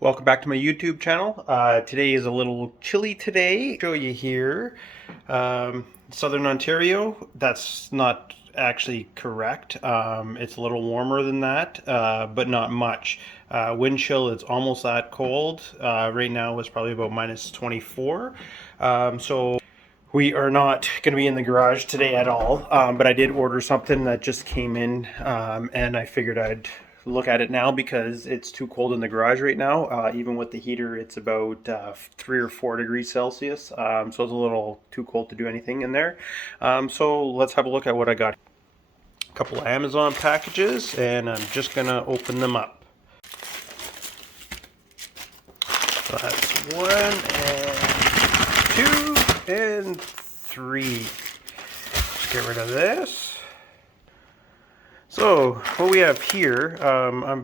Welcome back to my YouTube channel. Today is a little chilly today. I'll show you here. Southern Ontario, that's not actually correct. It's a little warmer than that, but not much. Wind chill, it's almost that cold. Right now it's probably about minus 24. So we are not going to be in the garage today at all, but I did order something that just came in, and I figured I'd look at it now because it's too cold in the garage right now. Even with the heater, it's about 3 or 4 degrees Celsius, so it's a little too cold to do anything in there. So let's have a look at what I got. A couple of Amazon packages, and I'm just going to open them up. So that's 1 and 2 and 3. Let's get rid of this. So what we have here, I'm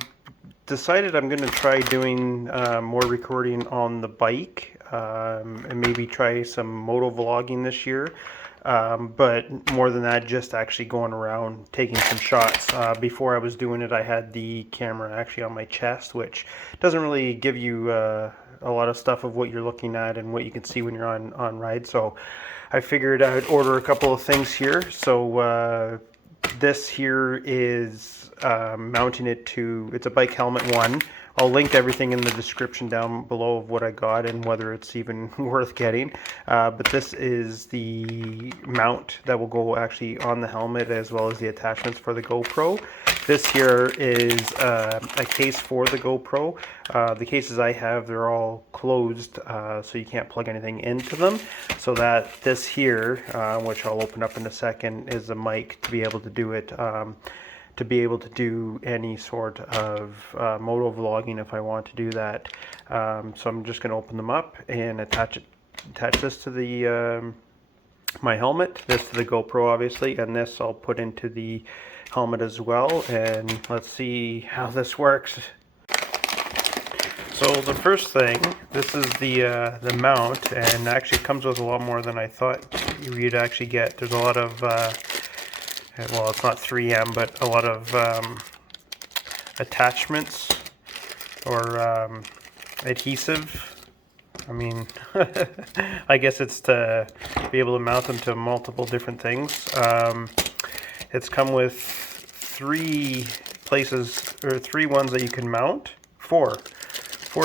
decided I'm going to try doing more recording on the bike, and maybe try some motovlogging this year. But more than that, just actually going around taking some shots. Before I was doing it, I had the camera actually on my chest, which doesn't really give you a lot of stuff of what you're looking at and what you can see when you're on ride. So I figured I'd order a couple of things here. So this here is mounting it to, it's a bike helmet one. I'll link everything in the description down below of what I got and whether it's even worth getting. But this is the mount that will go actually on the helmet, as well as the attachments for the GoPro. This here is a case for the GoPro. The cases I have, they're all closed, so you can't plug anything into them. So that this here, which I'll open up in a second, is a mic to be able to do it. To be able to do any sort of moto vlogging if I want to do that. So I'm just going to open them up and attach this to the my helmet, this to the GoPro obviously, and this I'll put into the helmet as well, and let's see how this works. So the first thing, this is the mount, and actually it comes with a lot more than I thought you'd actually get. There's a lot of well, it's not 3M, but a lot of attachments or adhesive. I mean, I guess it's to be able to mount them to multiple different things. It's come with 3 places, or 3 ones that you can mount. 4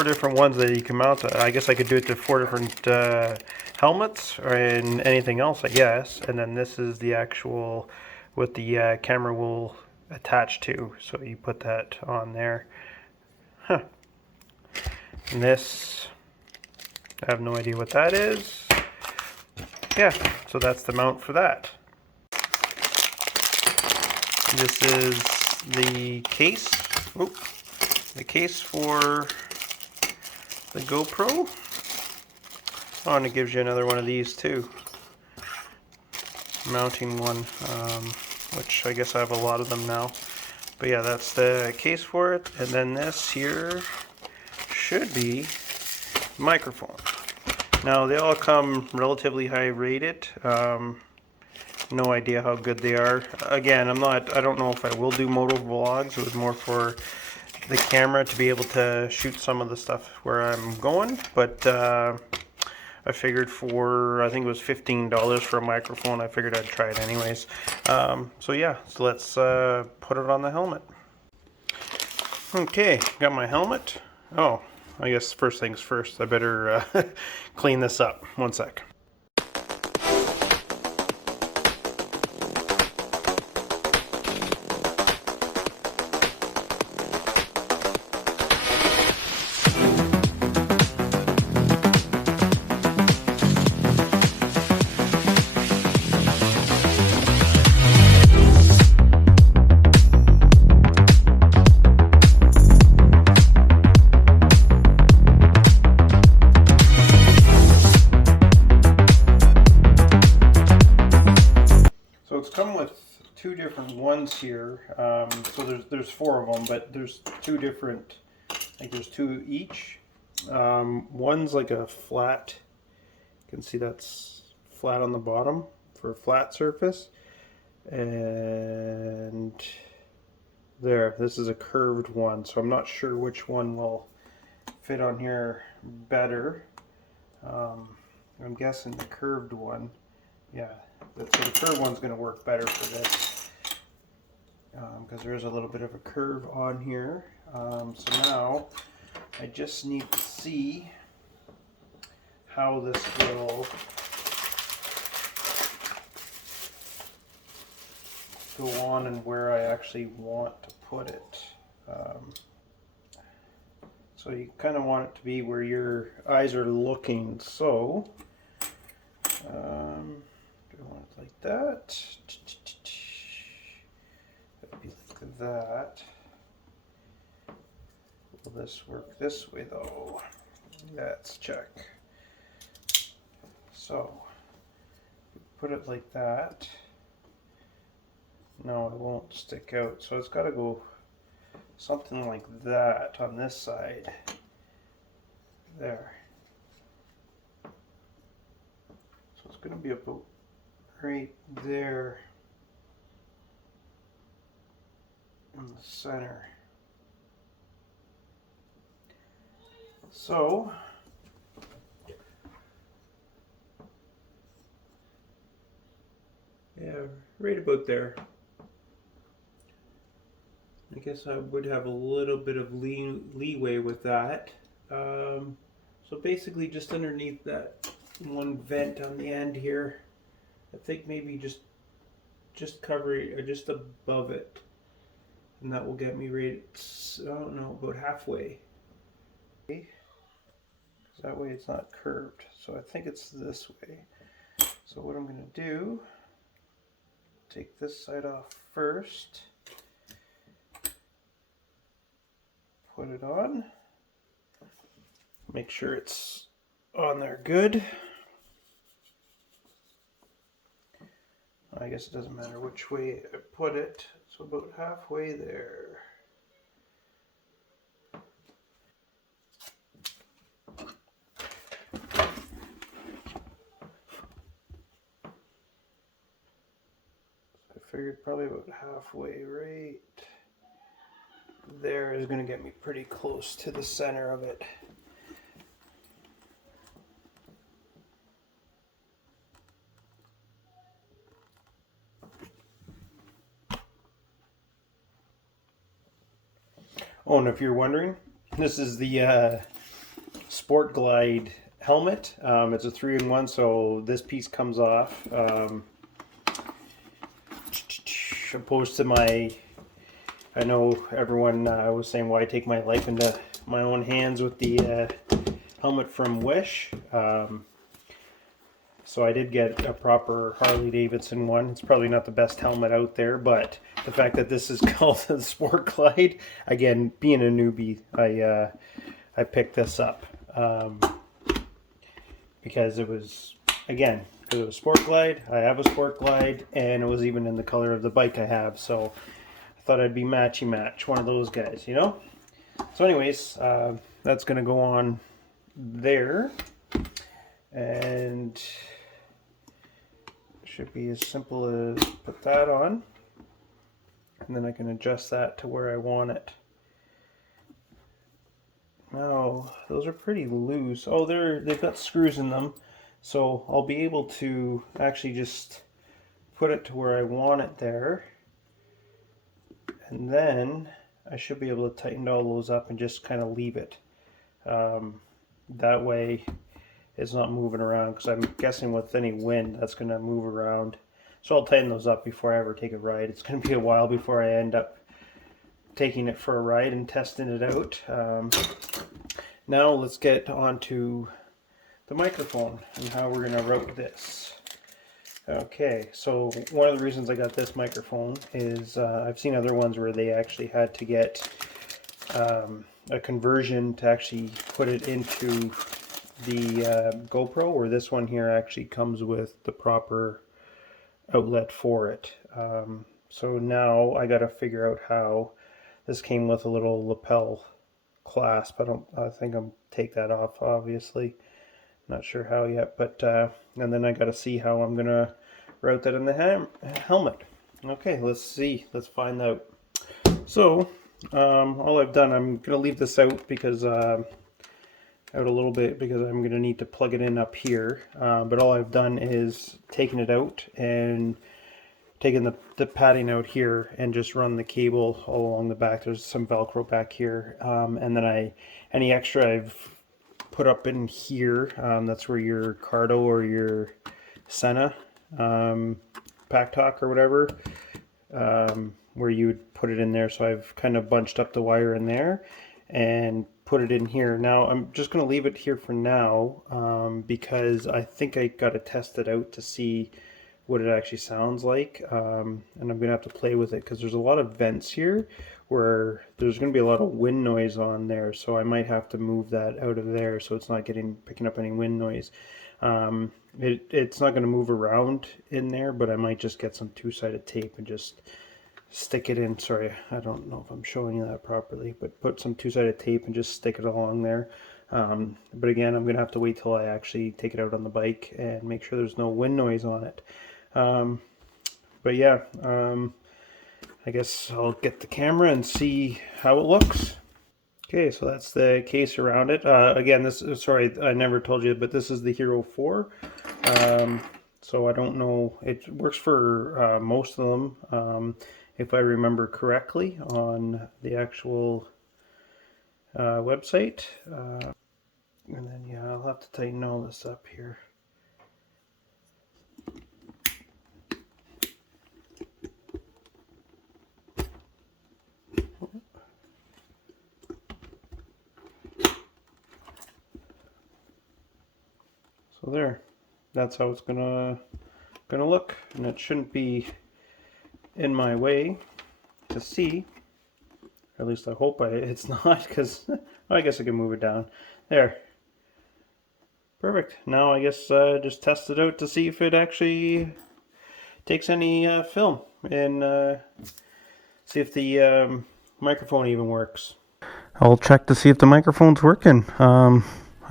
different ones that you can mount. I guess I could do it to 4 different helmets or in anything else, I guess. And then this is the actual, what the camera will attach to. So you put that on there. Huh. And this, I have no idea what that is. Yeah, so that's the mount for that. This is the case. Oh, the case for the GoPro. Oh, and it gives you another one of these too. Mounting one, which I guess I have a lot of them now. But yeah, that's the case for it. And then this here should be the microphone. Now they all come relatively high rated. No idea how good they are. Again, I don't know if I will do moto vlogs. It was more for the camera to be able to shoot some of the stuff where I'm going. But I figured for, I think it was $15 for a microphone. I figured I'd try it anyways. So yeah, so let's put it on the helmet. Okay, got my helmet. Oh, I guess first things first, I better clean this up. One sec. Come with 2 different ones here. So there's 4 of them, but there's 2 different. I think there's 2 each. One's like a flat. You can see that's flat on the bottom for a flat surface, and there. This is a curved one, so I'm not sure which one will fit on here better. I'm guessing the curved one. Yeah, so the curved one's going to work better for this. Because there is a little bit of a curve on here. So now I just need to see how this will go on and where I actually want to put it. So you kind of want it to be where your eyes are looking. So do I want it like that? That'd be like that. Will this work this way though? Let's check. So put it like that. No, it won't stick out. So it's got to go something like that on this side. There. So it's going to be about right there in the center. So yeah, right about there. I guess I would have a little bit of leeway with that. So basically just underneath that one vent on the end here, I think maybe just cover it, or just above it, and that will get me right at, I don't know, about halfway. Okay. That way it's not curved. So I think it's this way. So what I'm going to do, take this side off first. Put it on. Make sure it's on there good. I guess it doesn't matter which way I put it. So about halfway there. So I figured probably about halfway right there is going to get me pretty close to the center of it. Oh, and if you're wondering, this is the Sport Glide helmet. It's a 3-in-1, so this piece comes off. Opposed to my, I know everyone was saying why I take my life into my own hands with the helmet from Wish. So I did get a proper Harley Davidson one. It's probably not the best helmet out there, but the fact that this is called the Sport Glide, again, being a newbie, I picked this up because it was, again, because it was Sport Glide. I have a Sport Glide, and it was even in the color of the bike I have, so I thought I'd be matchy match, one of those guys, you know? So anyways, that's going to go on there, and should be as simple as put that on, and then I can adjust that to where I want it. Now those are pretty loose. Oh, they've got screws in them, so I'll be able to actually just put it to where I want it there, and then I should be able to tighten all those up and just kind of leave it. That way it's not moving around, because I'm guessing with any wind that's going to move around. So I'll tighten those up before I ever take a ride. It's going to be a while before I end up taking it for a ride and testing it out. Now let's get on to the microphone and how we're going to route this. Okay, so one of the reasons I got this microphone is I've seen other ones where they actually had to get a conversion to actually put it into the GoPro, where this one here actually comes with the proper outlet for it. So now I got to figure out how. This came with a little lapel clasp. I think I'm take that off, obviously. Not sure how yet, but and then I got to see how I'm gonna route that in the helmet. Okay, let's see. Let's find out. So all I've done, I'm gonna leave this out because out a little bit because I'm going to need to plug it in up here. But all I've done is taken it out and taken the padding out here and just run the cable all along the back. There's some Velcro back here. And then any extra I've put up in here. That's where your Cardo or your Senna pack talk or whatever, where you would put it in there. So I've kind of bunched up the wire in there and put it in here. Now I'm just going to leave it here for now, because I think I got to test it out to see what it actually sounds like, and I'm going to have to play with it because there's a lot of vents here where there's going to be a lot of wind noise on there, so I might have to move that out of there so it's not picking up any wind noise. It's not going to move around in there, but I might just get some two-sided tape and just stick it in. Sorry, I don't know if I'm showing you that properly, but put some two-sided tape and just stick it along there. But again, I'm going to have to wait till I actually take it out on the bike and make sure there's no wind noise on it. But yeah, I guess I'll get the camera and see how it looks. Okay, so that's the case around it. Again, sorry, I never told you, but this is the Hero 4. So I don't know, it works for most of them, if I remember correctly on the actual website. And then yeah, I'll have to tighten all this up here. So there, that's how it's gonna look, and it shouldn't be in my way to see. Or at least I hope it's not, because I guess I can move it down. There. Perfect. Now I guess just test it out to see if it actually takes any film, and see if the microphone even works. I'll check to see if the microphone's working.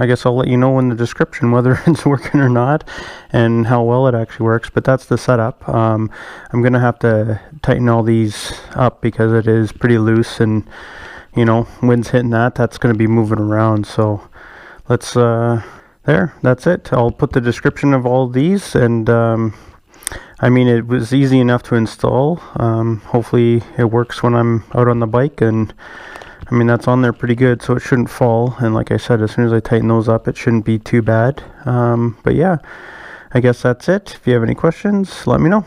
I guess I'll let you know in the description whether it's working or not and how well it actually works, but that's the setup. I'm going to have to tighten all these up because it is pretty loose, and you know, wind's hitting that's going to be moving around. So let's, there, that's it. I'll put the description of all these, and I mean, it was easy enough to install. Hopefully it works when I'm out on the bike, and I mean, that's on there pretty good, so it shouldn't fall. And like I said, as soon as I tighten those up, it shouldn't be too bad. But yeah, I guess that's it. If you have any questions, let me know.